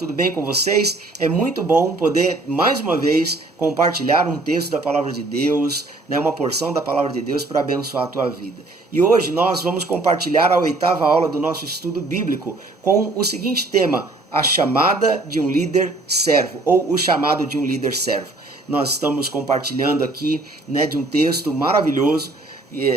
tudo bem com vocês? É muito bom poder, mais uma vez, compartilhar um texto da Palavra de Deus, uma porção da Palavra de Deus para abençoar a tua vida. E hoje nós vamos compartilhar a 8ª aula do nosso estudo bíblico com o seguinte tema: a chamada de um líder servo, ou o chamado de um líder servo. Nós estamos compartilhando aqui de um texto maravilhoso,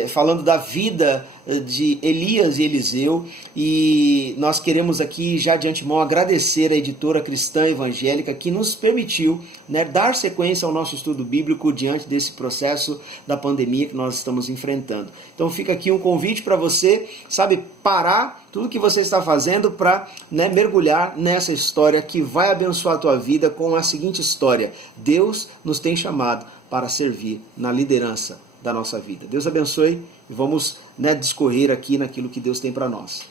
falando da vida de Elias e Eliseu, e nós queremos aqui já de antemão agradecer a editora cristã evangélica que nos permitiu dar sequência ao nosso estudo bíblico diante desse processo da pandemia que nós estamos enfrentando. Então fica aqui um convite para você, parar tudo que você está fazendo para mergulhar nessa história que vai abençoar a tua vida com a seguinte história: Deus nos tem chamado para servir na liderança da nossa vida. Deus abençoe e vamos discorrer aqui naquilo que Deus tem para nós.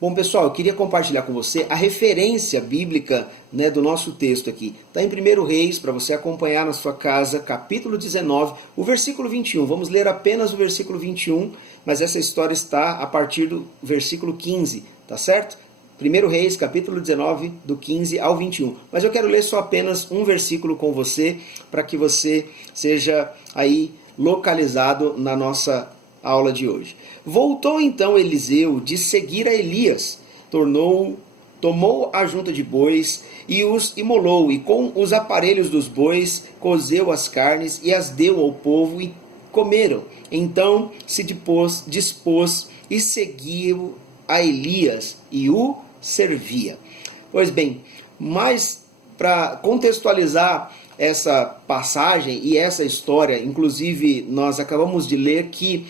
Bom, pessoal, eu queria compartilhar com você a referência bíblica do nosso texto aqui. Está em 1 Reis, para você acompanhar na sua casa, capítulo 19, o versículo 21. Vamos ler apenas o versículo 21, mas essa história está a partir do versículo 15, tá certo? 1 Reis, capítulo 19, do 15 ao 21. Mas eu quero ler só apenas um versículo com você, para que você seja aí localizado na nossa aula de hoje. Voltou então Eliseu de seguir a Elias, tomou a junta de bois e os imolou, e com os aparelhos dos bois cozeu as carnes e as deu ao povo, e comeram. Então se dispôs e seguiu a Elias e o servia. Pois bem, mas para contextualizar essa passagem e essa história, inclusive nós acabamos de ler que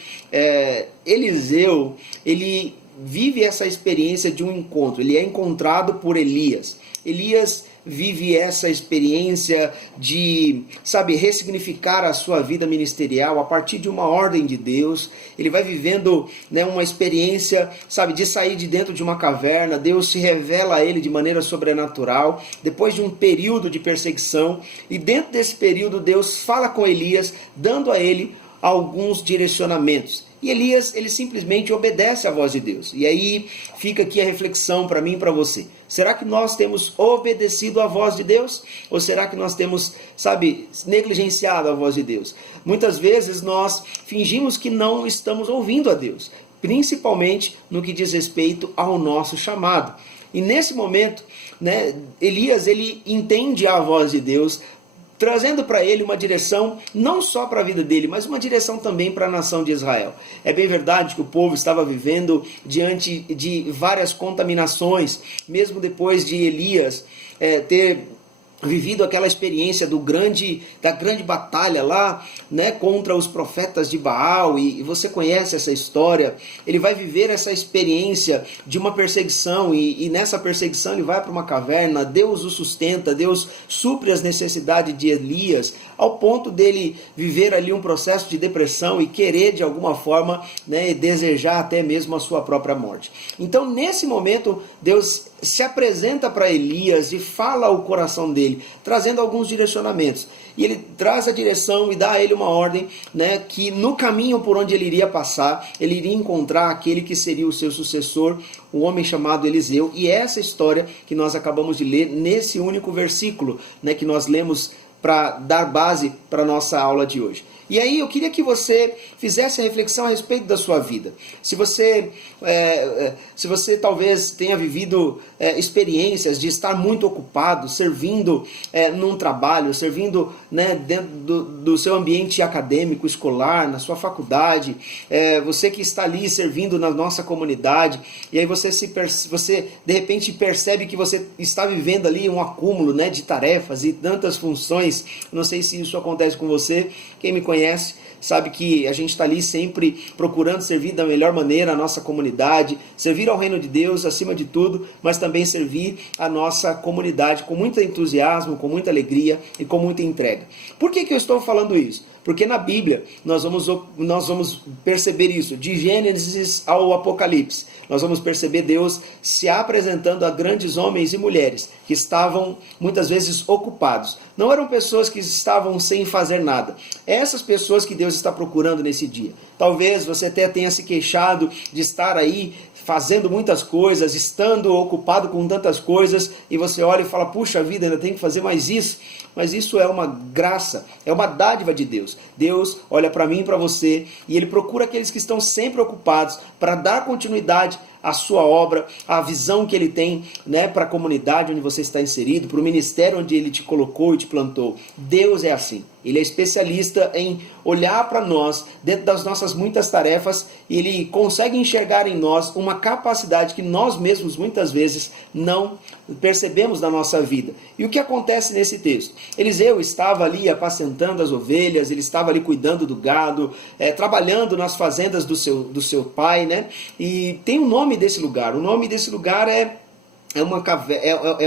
Eliseu, ele vive essa experiência de um encontro, ele é encontrado por Elias. Elias vive essa experiência de, ressignificar a sua vida ministerial a partir de uma ordem de Deus. Ele vai vivendo uma experiência, de sair de dentro de uma caverna. Deus se revela a ele de maneira sobrenatural, depois de um período de perseguição. E dentro desse período, Deus fala com Elias, dando a ele alguns direcionamentos. E Elias, ele simplesmente obedece à voz de Deus. E aí fica aqui a reflexão para mim e para você. Será que nós temos obedecido à voz de Deus? Ou será que nós temos, negligenciado a voz de Deus? Muitas vezes nós fingimos que não estamos ouvindo a Deus, principalmente no que diz respeito ao nosso chamado. E nesse momento, Elias, ele entende a voz de Deus, trazendo para ele uma direção não só para a vida dele, mas uma direção também para a nação de Israel. É bem verdade que o povo estava vivendo diante de várias contaminações, mesmo depois de Elias ter vivido aquela experiência da grande batalha lá, contra os profetas de Baal, e você conhece essa história. Ele vai viver essa experiência de uma perseguição, e nessa perseguição ele vai para uma caverna. Deus o sustenta, Deus supre as necessidades de Elias, ao ponto dele viver ali um processo de depressão e querer de alguma forma, desejar até mesmo a sua própria morte. Então nesse momento Deus se apresenta para Elias e fala ao coração dele, trazendo alguns direcionamentos. E ele traz a direção e dá a ele uma ordem, que no caminho por onde ele iria passar, ele iria encontrar aquele que seria o seu sucessor, um homem chamado Eliseu. E é essa história que nós acabamos de ler nesse único versículo, que nós lemos para dar base para a nossa aula de hoje. E aí eu queria que você fizesse a reflexão a respeito da sua vida. Se você talvez tenha vivido experiências de estar muito ocupado, servindo num trabalho, servindo dentro do seu ambiente acadêmico, escolar, na sua faculdade, você que está ali servindo na nossa comunidade, e aí você de repente percebe que você está vivendo ali um acúmulo de tarefas e tantas funções. Não sei se isso acontece com você. Quem me conhece sabe que a gente está ali sempre procurando servir da melhor maneira a nossa comunidade, servir ao reino de Deus acima de tudo, mas também servir a nossa comunidade com muito entusiasmo, com muita alegria e com muita entrega. Por que eu estou falando isso? Porque na Bíblia nós vamos perceber isso, de Gênesis ao Apocalipse. Nós vamos perceber Deus se apresentando a grandes homens e mulheres que estavam muitas vezes ocupados. Não eram pessoas que estavam sem fazer nada. Essas pessoas que Deus está procurando nesse dia. Talvez você até tenha se queixado de estar aí fazendo muitas coisas, estando ocupado com tantas coisas, e você olha e fala, puxa vida, ainda tem que fazer mais isso. Mas isso é uma graça, é uma dádiva de Deus. Deus olha para mim e para você, e Ele procura aqueles que estão sempre ocupados para dar continuidade à sua obra, à visão que Ele tem, né, para a comunidade onde você está inserido, para o ministério onde Ele te colocou e te plantou. Deus é assim. Ele é especialista em olhar para nós, dentro das nossas muitas tarefas, e Ele consegue enxergar em nós uma capacidade que nós mesmos muitas vezes não percebemos na nossa vida. E o que acontece nesse texto? Eliseu estava ali apacentando as ovelhas, ele estava ali cuidando do gado, trabalhando nas fazendas do seu pai, né? E tem um nome desse lugar. O nome desse lugar é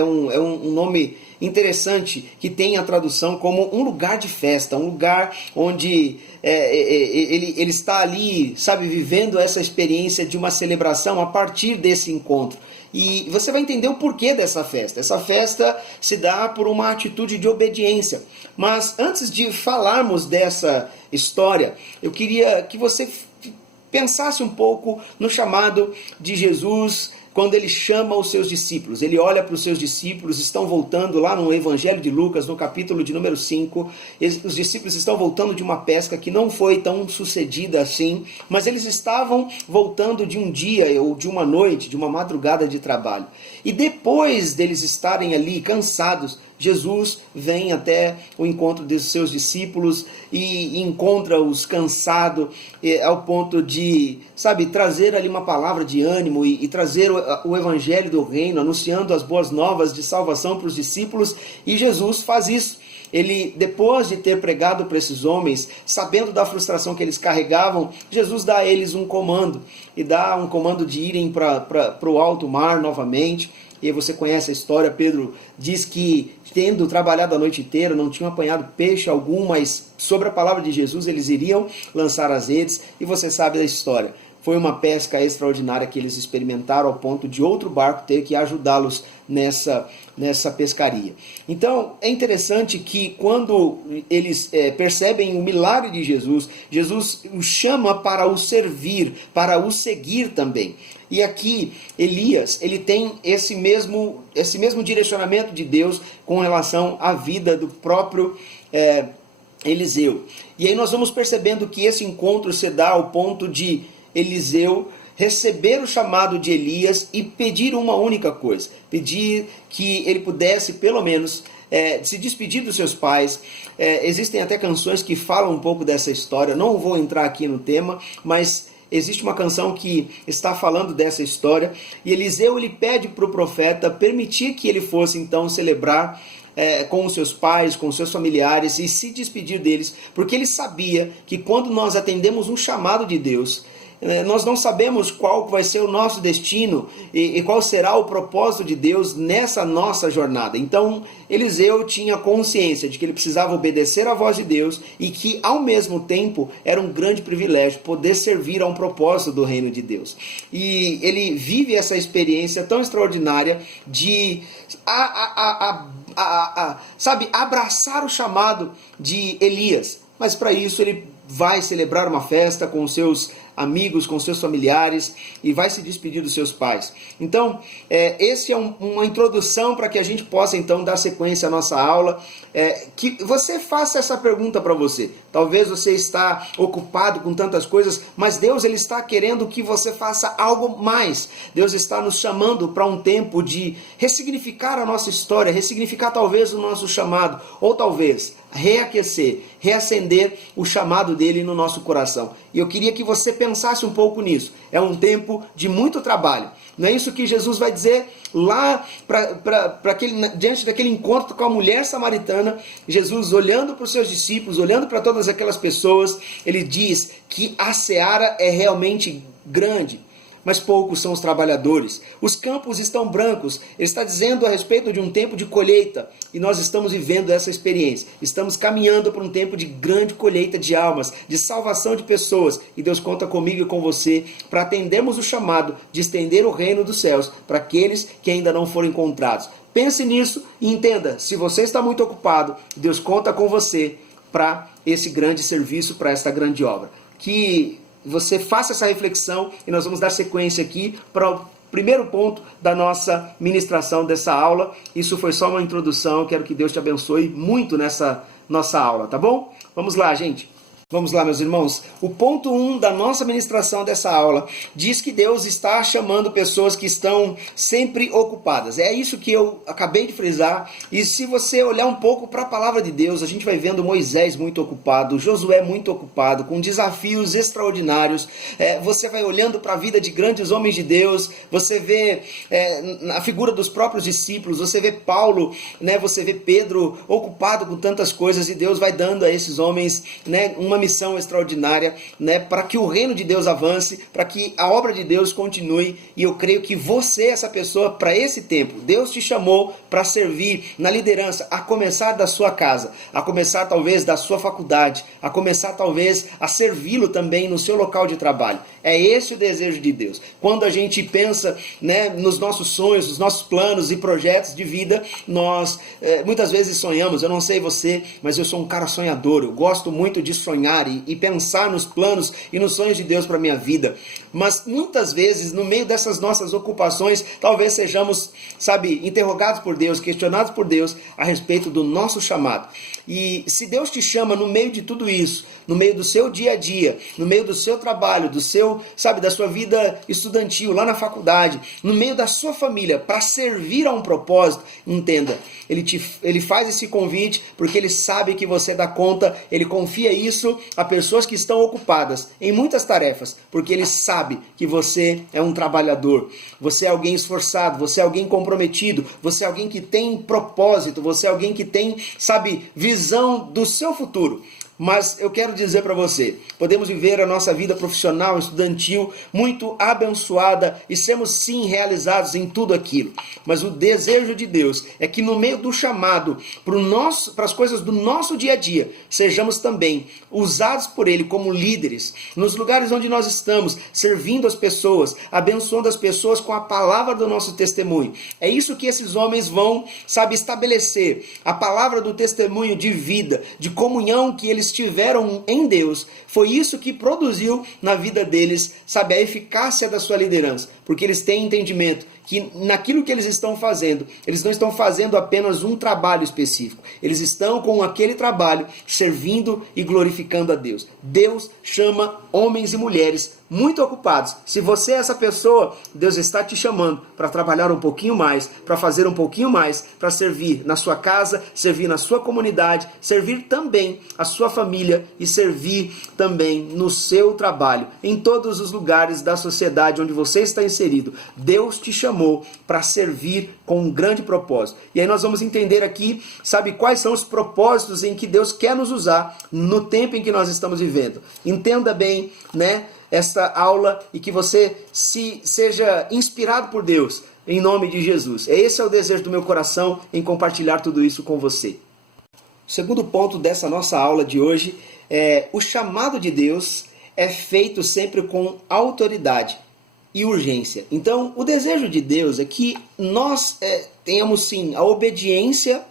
um nome interessante, que tem a tradução como um lugar de festa, um lugar onde ele está ali, sabe, vivendo essa experiência de uma celebração a partir desse encontro. E você vai entender o porquê dessa festa. Essa festa se dá por uma atitude de obediência. Mas antes de falarmos dessa história, eu queria que você pensasse um pouco no chamado de Jesus quando ele chama os seus discípulos. Ele olha para os seus discípulos, estão voltando lá no Evangelho de Lucas, no capítulo de número 5. Os discípulos estão voltando de uma pesca que não foi tão sucedida assim, mas eles estavam voltando de um dia ou de uma noite, de uma madrugada de trabalho. E depois deles estarem ali cansados, Jesus vem até o encontro dos seus discípulos e encontra-os cansados ao ponto de, sabe, trazer ali uma palavra de ânimo e trazer o evangelho do reino, anunciando as boas novas de salvação para os discípulos. E Jesus faz isso. Ele, depois de ter pregado para esses homens, sabendo da frustração que eles carregavam, Jesus dá a eles um comando. E dá um comando de irem para o alto mar novamente. E aí você conhece a história, Pedro diz que, tendo trabalhado a noite inteira, não tinham apanhado peixe algum, mas sobre a palavra de Jesus eles iriam lançar as redes, e você sabe da história. Foi uma pesca extraordinária que eles experimentaram ao ponto de outro barco ter que ajudá-los nessa pescaria. Então, é interessante que quando eles percebem o milagre de Jesus, Jesus os chama para o servir, para o seguir também. E aqui, Elias, ele tem esse mesmo direcionamento de Deus com relação à vida do próprio Eliseu. E aí nós vamos percebendo que esse encontro se dá ao ponto de Eliseu receber o chamado de Elias e pedir uma única coisa. Pedir que ele pudesse, pelo menos, se despedir dos seus pais. Existem até canções que falam um pouco dessa história. Não vou entrar aqui no tema, mas existe uma canção que está falando dessa história. E Eliseu ele pede para o profeta permitir que ele fosse então celebrar com os seus pais, com os seus familiares e se despedir deles, porque ele sabia que quando nós atendemos um chamado de Deus, nós não sabemos qual vai ser o nosso destino e qual será o propósito de Deus nessa nossa jornada. Então, Eliseu tinha consciência de que ele precisava obedecer à voz de Deus e que, ao mesmo tempo, era um grande privilégio poder servir a um propósito do reino de Deus. E ele vive essa experiência tão extraordinária de sabe, abraçar o chamado de Elias. Mas para isso ele vai celebrar uma festa com os seus amigos, com seus familiares e vai se despedir dos seus pais. Então, esse é uma introdução para que a gente possa então dar sequência à nossa aula. Que você faça essa pergunta para você. Talvez você está ocupado com tantas coisas, mas Deus ele está querendo que você faça algo mais. Deus está nos chamando para um tempo de ressignificar a nossa história, ressignificar talvez o nosso chamado, ou talvez reaquecer, reacender o chamado dele no nosso coração. E eu queria que você pensasse um pouco nisso. É um tempo de muito trabalho. Não é isso que Jesus vai dizer lá diante daquele encontro com a mulher samaritana? Jesus, olhando para os seus discípulos, olhando para todas aquelas pessoas, ele diz que a seara é realmente grande, mas poucos são os trabalhadores. Os campos estão brancos. Ele está dizendo a respeito de um tempo de colheita, e nós estamos vivendo essa experiência. Estamos caminhando para um tempo de grande colheita de almas, de salvação de pessoas, e Deus conta comigo e com você para atendermos o chamado de estender o reino dos céus para aqueles que ainda não foram encontrados. Pense nisso e entenda, se você está muito ocupado, Deus conta com você para esse grande serviço, para esta grande obra. Que você faça essa reflexão e nós vamos dar sequência aqui para o primeiro ponto da nossa ministração dessa aula. Isso foi só uma introdução, quero que Deus te abençoe muito nessa nossa aula, tá bom? Vamos lá, gente. Vamos lá, meus irmãos. O ponto 1 da nossa ministração dessa aula diz que Deus está chamando pessoas que estão sempre ocupadas. É isso que eu acabei de frisar. E se você olhar um pouco para a palavra de Deus, a gente vai vendo Moisés muito ocupado, Josué muito ocupado, com desafios extraordinários. Você vai olhando para a vida de grandes homens de Deus, você vê a figura dos próprios discípulos, você vê Paulo, né? Você vê Pedro ocupado com tantas coisas, e Deus vai dando a esses homens, né, uma missão extraordinária, né, para que o reino de Deus avance, para que a obra de Deus continue. E eu creio que você é essa pessoa para esse tempo. Deus te chamou para servir na liderança, a começar da sua casa, a começar talvez da sua faculdade, a começar talvez a servi-lo também no seu local de trabalho. É esse o desejo de Deus. Quando a gente pensa, né, nos nossos sonhos, nos nossos planos e projetos de vida, nós muitas vezes sonhamos. Eu não sei você, mas eu sou um cara sonhador. Eu gosto muito de sonhar e pensar nos planos e nos sonhos de Deus para a minha vida. Mas muitas vezes, no meio dessas nossas ocupações, talvez sejamos, interrogados por Deus, questionados por Deus a respeito do nosso chamado. E se Deus te chama no meio de tudo isso, no meio do seu dia a dia, no meio do seu trabalho, do seu, da sua vida estudantil, lá na faculdade, no meio da sua família, para servir a um propósito, entenda, ele faz esse convite porque ele sabe que você dá conta, ele confia isso a pessoas que estão ocupadas em muitas tarefas, porque ele sabe que você é um trabalhador, você é alguém esforçado, você é alguém comprometido, você é alguém que tem propósito, você é alguém que tem, visão do seu futuro. Mas eu quero dizer para você, podemos viver a nossa vida profissional, estudantil, muito abençoada e sermos sim realizados em tudo aquilo. Mas o desejo de Deus é que no meio do chamado para as coisas do nosso dia a dia, sejamos também usados por Ele como líderes, nos lugares onde nós estamos, servindo as pessoas, abençoando as pessoas com a palavra do nosso testemunho. É isso que esses homens vão, estabelecer, a palavra do testemunho de vida, de comunhão que eles tiveram em Deus. Foi isso que produziu na vida deles, a eficácia da sua liderança, porque eles têm entendimento que naquilo que eles estão fazendo, eles não estão fazendo apenas um trabalho específico, eles estão com aquele trabalho servindo e glorificando a Deus. Deus chama homens e mulheres muito ocupados. Se você é essa pessoa, Deus está te chamando para trabalhar um pouquinho mais, para fazer um pouquinho mais, para servir na sua casa, servir na sua comunidade, servir também a sua família e servir também no seu trabalho, em todos os lugares da sociedade onde você está inserido. Deus te chamou para servir com um grande propósito. E aí nós vamos entender aqui, quais são os propósitos em que Deus quer nos usar no tempo em que nós estamos vivendo. Entenda bem, esta aula e que você seja inspirado por Deus, em nome de Jesus. Esse é o desejo do meu coração em compartilhar tudo isso com você. O segundo ponto dessa nossa aula de hoje é: o chamado de Deus é feito sempre com autoridade e urgência. Então, o desejo de Deus é que nós tenhamos sim a obediência,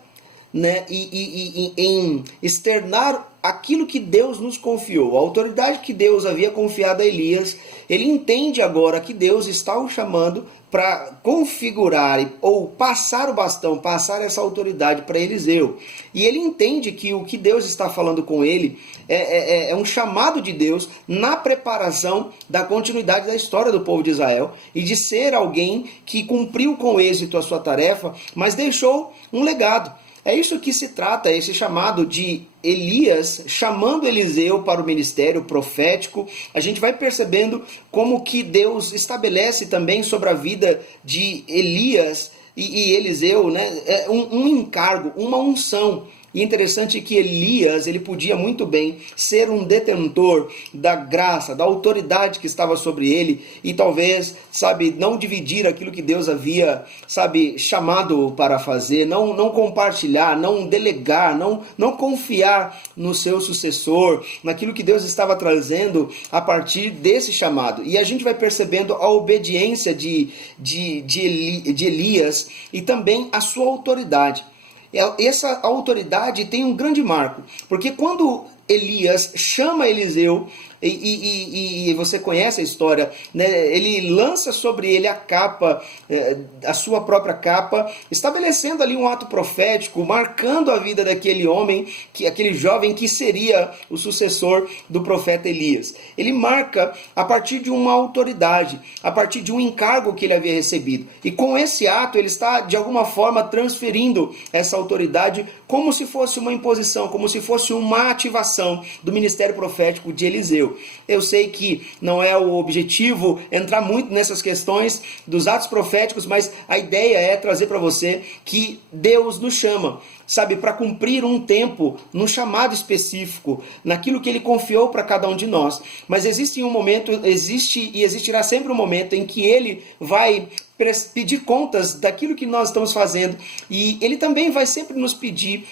e em externar aquilo que Deus nos confiou, a autoridade que Deus havia confiado a Elias. Ele entende agora que Deus está o chamando para configurar ou passar o bastão, passar essa autoridade para Eliseu. E ele entende que o que Deus está falando com ele é um chamado de Deus na preparação da continuidade da história do povo de Israel e de ser alguém que cumpriu com êxito a sua tarefa, mas deixou um legado. É isso que se trata, esse chamado de Elias chamando Eliseu para o ministério profético. A gente vai percebendo como que Deus estabelece também sobre a vida de Elias e Eliseu, um encargo, uma unção E interessante que Elias, ele podia muito bem ser um detentor da graça, da autoridade que estava sobre ele e talvez, não dividir aquilo que Deus havia, chamado para fazer, não compartilhar, não delegar, não confiar no seu sucessor, naquilo que Deus estava trazendo a partir desse chamado. E a gente vai percebendo a obediência de Elias e também a sua autoridade. Essa autoridade tem um grande marco, porque quando Elias chama Eliseu, e você conhece a história, né? Ele lança sobre ele a capa, a sua própria capa, estabelecendo ali um ato profético, marcando a vida daquele homem, aquele jovem que seria o sucessor do profeta Elias. Ele marca a partir de uma autoridade, a partir de um encargo que ele havia recebido. E com esse ato ele está de alguma forma transferindo essa autoridade como se fosse uma imposição, como se fosse uma ativação do ministério profético de Eliseu. Eu sei que não é o objetivo entrar muito nessas questões dos atos proféticos, mas a ideia é trazer para você que Deus nos chama, para cumprir um tempo, num chamado específico, naquilo que Ele confiou para cada um de nós. Mas existe um momento, existe e existirá sempre um momento em que Ele vai pedir contas daquilo que nós estamos fazendo, e Ele também vai sempre nos pedir,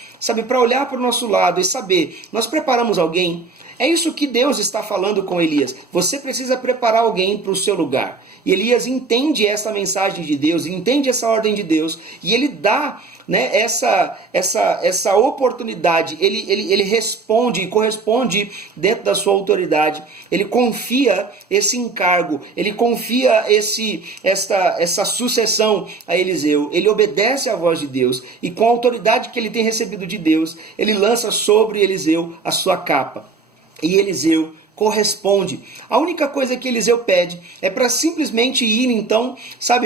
para olhar para o nosso lado e saber, nós preparamos alguém? É isso que Deus está falando com Elias. Você precisa preparar alguém para o seu lugar. E Elias entende essa mensagem de Deus, entende essa ordem de Deus, e ele dá, essa oportunidade. Ele responde e corresponde dentro da sua autoridade. Ele confia esse encargo, ele confia essa sucessão a Eliseu. Ele obedece à voz de Deus, e com a autoridade que ele tem recebido de Deus, ele lança sobre Eliseu a sua capa. E Eliseu corresponde. A única coisa que Eliseu pede é para simplesmente ir, então,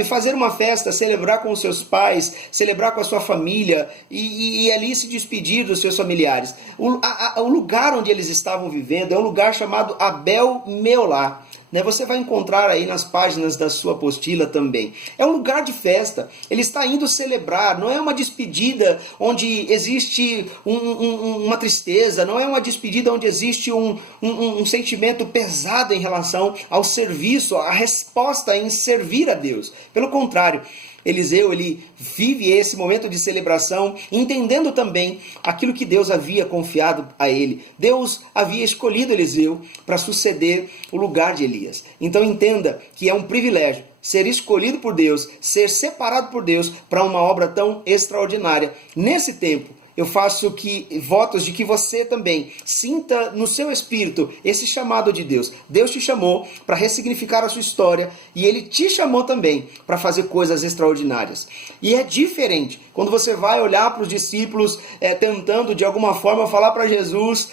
fazer uma festa, celebrar com os seus pais, celebrar com a sua família e ali se despedir dos seus familiares. O lugar onde eles estavam vivendo é um lugar chamado Abel Meolá. Você vai encontrar aí nas páginas da sua apostila também. É um lugar de festa. Ele está indo celebrar. Não é uma despedida onde existe uma tristeza. Não é uma despedida onde existe um sentimento pesado em relação ao serviço, a resposta em servir a Deus. Pelo contrário, Eliseu, ele vive esse momento de celebração, entendendo também aquilo que Deus havia confiado a ele. Deus havia escolhido Eliseu para suceder o lugar de Elias. Então entenda que é um privilégio ser escolhido por Deus, ser separado por Deus para uma obra tão extraordinária. Nesse tempo, eu faço votos de que você também sinta no seu espírito esse chamado de Deus. Deus te chamou para ressignificar a sua história e Ele te chamou também para fazer coisas extraordinárias. E é diferente quando você vai olhar para os discípulos tentando de alguma forma falar para Jesus,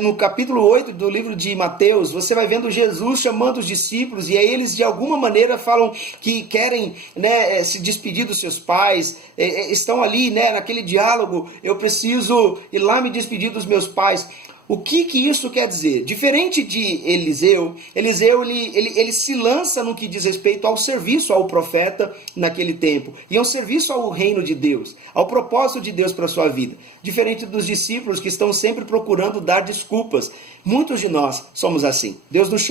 no capítulo 8 do livro de Mateus, você vai vendo Jesus chamando os discípulos, e aí eles de alguma maneira falam que querem se despedir dos seus pais, estão ali naquele diálogo, eu preciso ir lá me despedir dos meus pais. O que isso quer dizer? Diferente de Eliseu ele se lança no que diz respeito ao serviço ao profeta naquele tempo, e ao serviço ao reino de Deus, ao propósito de Deus para a sua vida. Diferente dos discípulos que estão sempre procurando dar desculpas. Muitos de nós somos assim. Deus nos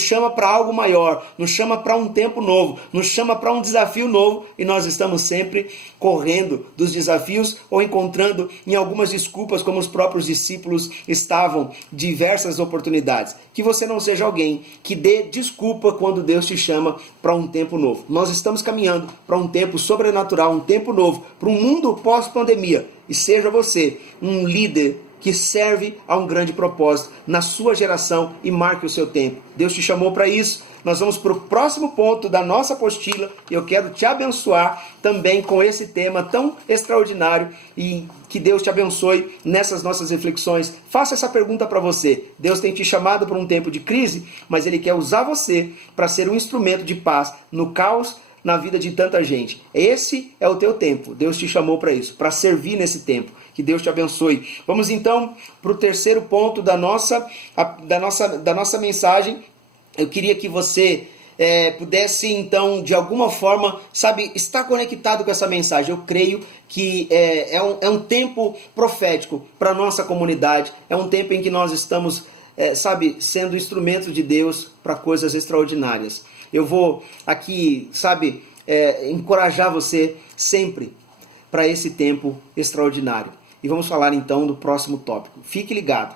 chama para algo maior, nos chama para um tempo novo, nos chama para um desafio novo, e nós estamos sempre correndo dos desafios ou encontrando em algumas desculpas, como os próprios discípulos estavam diversas oportunidades. Que você não seja alguém que dê desculpa quando Deus te chama para um tempo novo. Nós estamos caminhando para um tempo sobrenatural, um tempo novo, para um mundo pós-pandemia. E seja você um líder que serve a um grande propósito na sua geração e marque o seu tempo. Deus te chamou para isso. Nós vamos para o próximo ponto da nossa apostila, e eu quero te abençoar também com esse tema tão extraordinário, e que Deus te abençoe nessas nossas reflexões. Faça essa pergunta para você. Deus tem te chamado para um tempo de crise, mas Ele quer usar você para ser um instrumento de paz no caos, na vida de tanta gente. Esse é o teu tempo. Deus te chamou para isso, para servir nesse tempo. Que Deus te abençoe. Vamos então para o terceiro ponto da nossa mensagem. Eu queria que você pudesse então de alguma forma, sabe, estar conectado com essa mensagem. Eu creio que é um tempo profético para a nossa comunidade, é um tempo em que nós estamos, sabe, sendo instrumentos de Deus para coisas extraordinárias. Eu vou aqui, sabe, encorajar você sempre para esse tempo extraordinário. E vamos falar então do próximo tópico. Fique ligado.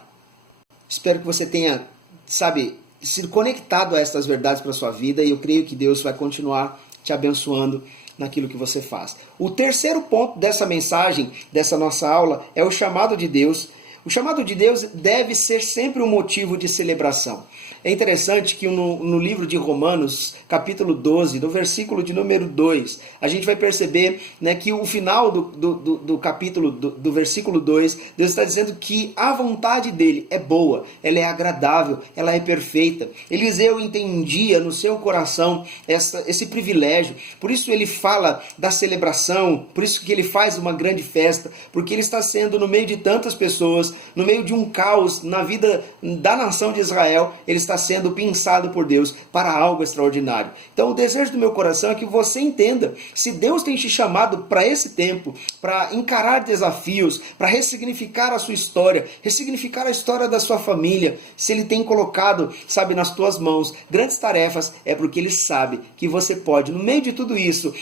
Espero que você tenha, sabe, sido conectado a estas verdades para a sua vida, e eu creio que Deus vai continuar te abençoando naquilo que você faz. O terceiro ponto dessa mensagem, dessa nossa aula, é o chamado de Deus. O chamado de Deus deve ser sempre um motivo de celebração. É interessante que no livro de Romanos, capítulo 12, no versículo de número 2, a gente vai perceber, né, que o final do capítulo, do versículo 2, Deus está dizendo que a vontade dele é boa, ela é agradável, ela é perfeita. Eliseu entendia no seu coração esse privilégio, por isso ele fala da celebração, por isso que ele faz uma grande festa, porque ele está sendo, no meio de tantas pessoas, no meio de um caos na vida da nação de Israel, ele está sendo pensado por Deus para algo extraordinário. Então o desejo do meu coração é que você entenda, se Deus tem te chamado para esse tempo, para encarar desafios, para ressignificar a sua história, ressignificar a história da sua família, se Ele tem colocado, sabe, nas tuas mãos grandes tarefas, é porque Ele sabe que você pode, no meio de tudo isso,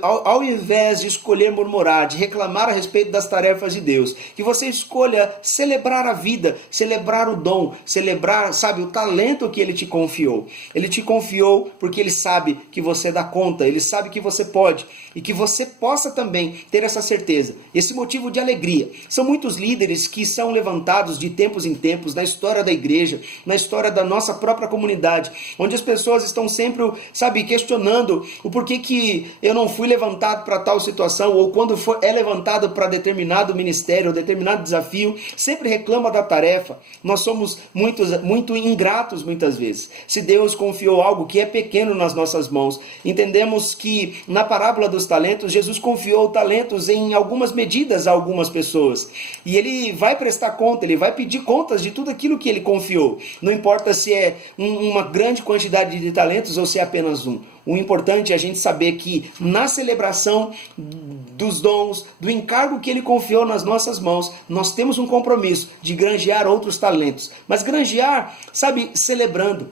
ao invés de escolher murmurar, de reclamar a respeito das tarefas de Deus, que você escolha celebrar a vida, celebrar o dom, celebrar, sabe, o talento que Ele te confiou. Ele te confiou porque Ele sabe que você dá conta, Ele sabe que você pode, e que você possa também ter essa certeza, esse motivo de alegria. São muitos líderes que são levantados de tempos em tempos na história da igreja, na história da nossa própria comunidade, onde as pessoas estão sempre, sabe, questionando o porquê que eu não fui levantado para tal situação, ou quando é levantado para determinado ministério, ou determinado desafio, sempre reclama da tarefa. Nós somos muito ingratos muitas vezes. Se Deus confiou algo que é pequeno nas nossas mãos, entendemos que na parábola dos talentos, Jesus confiou talentos em algumas medidas a algumas pessoas, e Ele vai prestar conta, Ele vai pedir contas de tudo aquilo que Ele confiou. Não importa se é uma grande quantidade de talentos ou se é apenas um. O importante é a gente saber que na celebração dos dons, do encargo que Ele confiou nas nossas mãos, nós temos um compromisso de granjear outros talentos. Mas granjear, sabe, celebrando,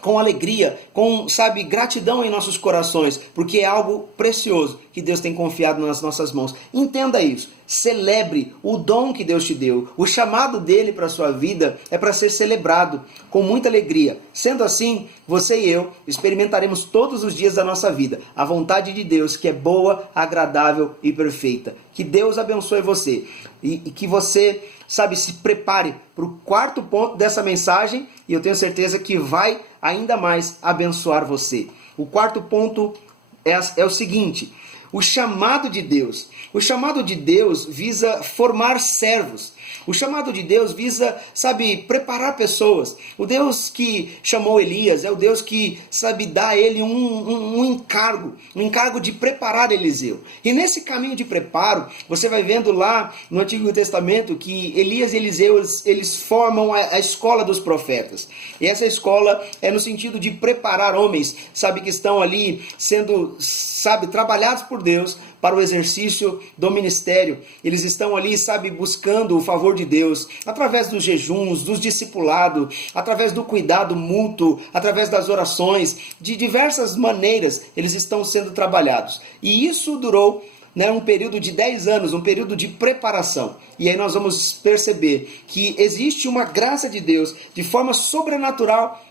com alegria, com, sabe, gratidão em nossos corações, porque é algo precioso que Deus tem confiado nas nossas mãos. Entenda isso. Celebre o dom que Deus te deu. O chamado dele para a sua vida é para ser celebrado com muita alegria. Sendo assim, você e eu experimentaremos todos os dias da nossa vida a vontade de Deus, que é boa, agradável e perfeita. Que Deus abençoe você e que você, sabe, se prepare para o quarto ponto dessa mensagem, e eu tenho certeza que vai ainda mais abençoar você. O quarto ponto é o seguinte: o chamado de Deus. O chamado de Deus visa formar servos. O chamado de Deus visa, sabe, preparar pessoas. O Deus que chamou Elias é o Deus que, sabe, dá a ele um encargo de preparar Eliseu. E nesse caminho de preparo, você vai vendo lá no Antigo Testamento que Elias e Eliseu, eles formam a escola dos profetas. E essa escola é no sentido de preparar homens, sabe, que estão ali sendo, sabe, trabalhados por Deus para o exercício do ministério. Eles estão ali, sabe, buscando o favor de Deus, através dos jejuns, dos discipulados, através do cuidado mútuo, através das orações, de diversas maneiras eles estão sendo trabalhados. E isso durou, né, um período de 10 anos, um período de preparação. E aí nós vamos perceber que existe uma graça de Deus de forma sobrenatural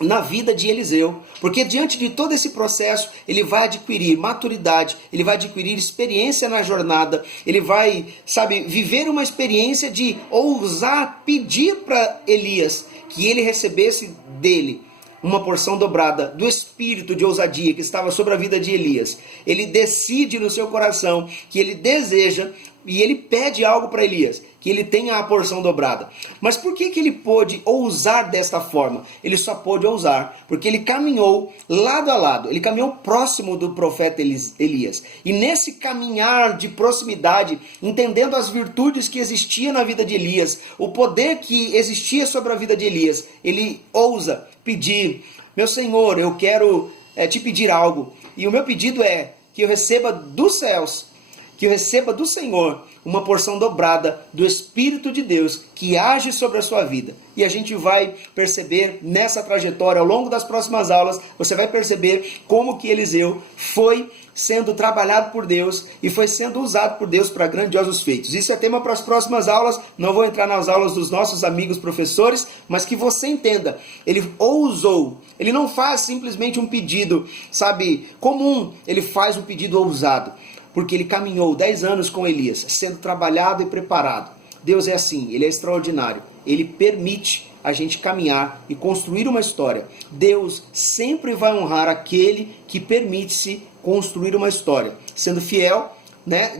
na vida de Eliseu, porque diante de todo esse processo, ele vai adquirir maturidade, ele vai adquirir experiência na jornada, ele vai, sabe, viver uma experiência de ousar pedir para Elias que ele recebesse dele uma porção dobrada do espírito de ousadia que estava sobre a vida de Elias. Ele decide no seu coração que ele deseja e ele pede algo para Elias, que ele tenha a porção dobrada. Mas por que ele pôde ousar desta forma? Ele só pôde ousar porque ele caminhou lado a lado, ele caminhou próximo do profeta Elias. E nesse caminhar de proximidade, entendendo as virtudes que existiam na vida de Elias, o poder que existia sobre a vida de Elias, ele ousa pedir: meu Senhor, eu quero te pedir algo. E o meu pedido é que eu receba dos céus, que eu receba do Senhor uma porção dobrada do Espírito de Deus que age sobre a sua vida. E a gente vai perceber nessa trajetória, ao longo das próximas aulas, você vai perceber como que Eliseu foi sendo trabalhado por Deus e foi sendo usado por Deus para grandiosos feitos. Isso é tema para as próximas aulas, não vou entrar nas aulas dos nossos amigos professores, mas que você entenda, ele ousou, ele não faz simplesmente um pedido, comum, ele faz um pedido ousado, porque ele caminhou 10 anos com Elias, sendo trabalhado e preparado. Deus é assim, ele é extraordinário, ele permite a gente caminhar e construir uma história. Deus sempre vai honrar aquele que permite-se construir uma história, sendo fiel,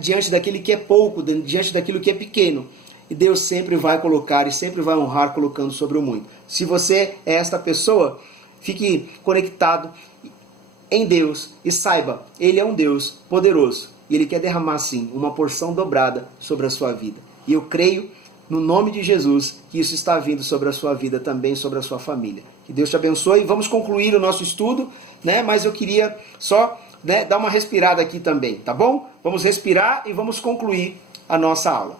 diante daquele que é pouco, diante daquilo que é pequeno. E Deus sempre vai colocar e sempre vai honrar colocando sobre o muito. Se você é esta pessoa, fique conectado em Deus e saiba, Ele é um Deus poderoso e Ele quer derramar sim uma porção dobrada sobre a sua vida. E eu creio no nome de Jesus que isso está vindo sobre a sua vida também, sobre a sua família. Que Deus te abençoe. Vamos concluir o nosso estudo, mas eu queria só dar uma respirada aqui também, tá bom? Vamos respirar e vamos concluir a nossa aula.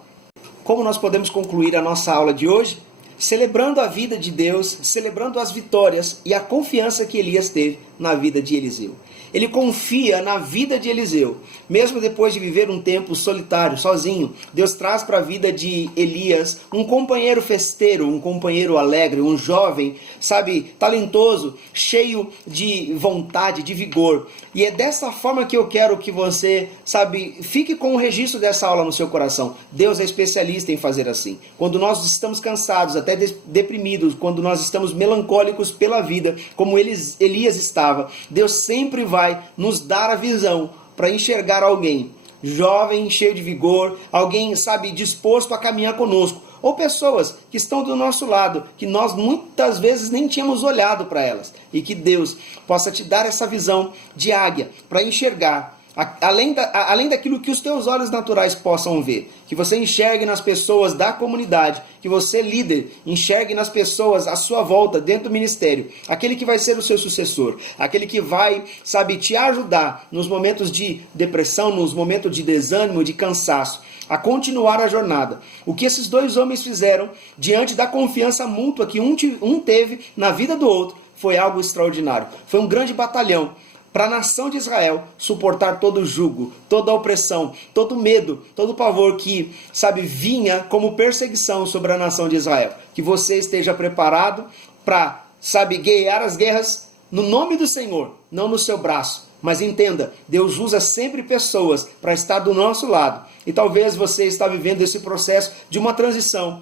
Como nós podemos concluir a nossa aula de hoje? Celebrando a vida de Deus, celebrando as vitórias e a confiança que Elias teve na vida de Eliseu. Ele confia na vida de Eliseu. Mesmo depois de viver um tempo solitário, sozinho, Deus traz para a vida de Elias um companheiro festeiro, um companheiro alegre, um jovem, talentoso, cheio de vontade, de vigor. E é dessa forma que eu quero que você, fique com o registro dessa aula no seu coração. Deus é especialista em fazer assim. Quando nós estamos cansados, até deprimidos, quando nós estamos melancólicos pela vida, como Elias estava, Deus sempre vai nos dar a visão para enxergar alguém jovem, cheio de vigor, alguém, disposto a caminhar conosco, ou pessoas que estão do nosso lado, que nós muitas vezes nem tínhamos olhado para elas, e que Deus possa te dar essa visão de águia para enxergar além daquilo que os teus olhos naturais possam ver, que você enxergue nas pessoas da comunidade, que você, líder, enxergue nas pessoas à sua volta, dentro do ministério, aquele que vai ser o seu sucessor, aquele que vai, te ajudar nos momentos de depressão, nos momentos de desânimo, de cansaço, a continuar a jornada. O que esses dois homens fizeram diante da confiança mútua que um teve na vida do outro foi algo extraordinário. Foi um grande batalhão para a nação de Israel suportar todo o jugo, toda a opressão, todo o medo, todo o pavor que, vinha como perseguição sobre a nação de Israel. Que você esteja preparado para, guerrear as guerras no nome do Senhor, não no seu braço. Mas entenda, Deus usa sempre pessoas para estar do nosso lado. E talvez você está vivendo esse processo de uma transição,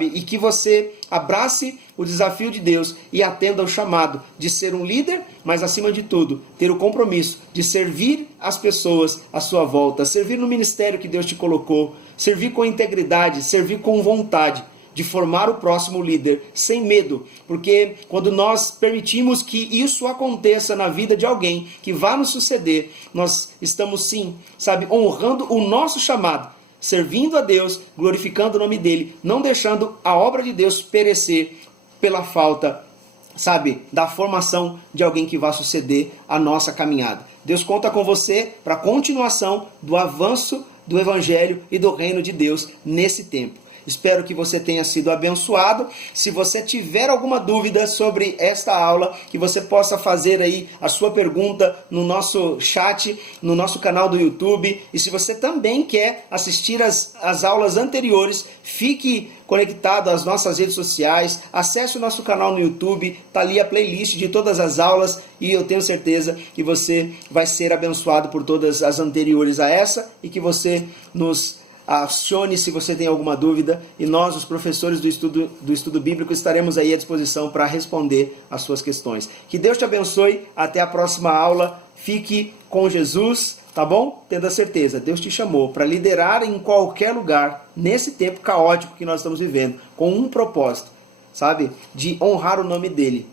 e que você abrace o desafio de Deus e atenda ao chamado de ser um líder, mas acima de tudo, ter o compromisso de servir as pessoas à sua volta, servir no ministério que Deus te colocou, servir com integridade, servir com vontade de formar o próximo líder, sem medo, porque quando nós permitimos que isso aconteça na vida de alguém que vá nos suceder, nós estamos sim, honrando o nosso chamado, servindo a Deus, glorificando o nome dele, não deixando a obra de Deus perecer pela falta, da formação de alguém que vá suceder a nossa caminhada. Deus conta com você para a continuação do avanço do Evangelho e do Reino de Deus nesse tempo. Espero que você tenha sido abençoado. Se você tiver alguma dúvida sobre esta aula, que você possa fazer aí a sua pergunta no nosso chat, no nosso canal do YouTube. E se você também quer assistir as aulas anteriores, fique conectado às nossas redes sociais, acesse o nosso canal no YouTube, está ali a playlist de todas as aulas e eu tenho certeza que você vai ser abençoado por todas as anteriores a essa e que você nos acione se você tem alguma dúvida e nós, os professores do estudo bíblico, estaremos aí à disposição para responder as suas questões. Que Deus te abençoe, até a próxima aula, fique com Jesus, tá bom? Tendo a certeza, Deus te chamou para liderar em qualquer lugar, nesse tempo caótico que nós estamos vivendo, com um propósito, de honrar o nome dele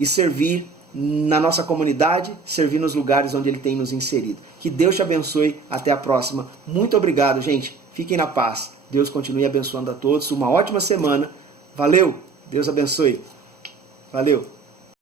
e servir na nossa comunidade, servir nos lugares onde ele tem nos inserido. Que Deus te abençoe, até a próxima. Muito obrigado, gente. Fiquem na paz. Deus continue abençoando a todos. Uma ótima semana. Valeu. Deus abençoe. Valeu.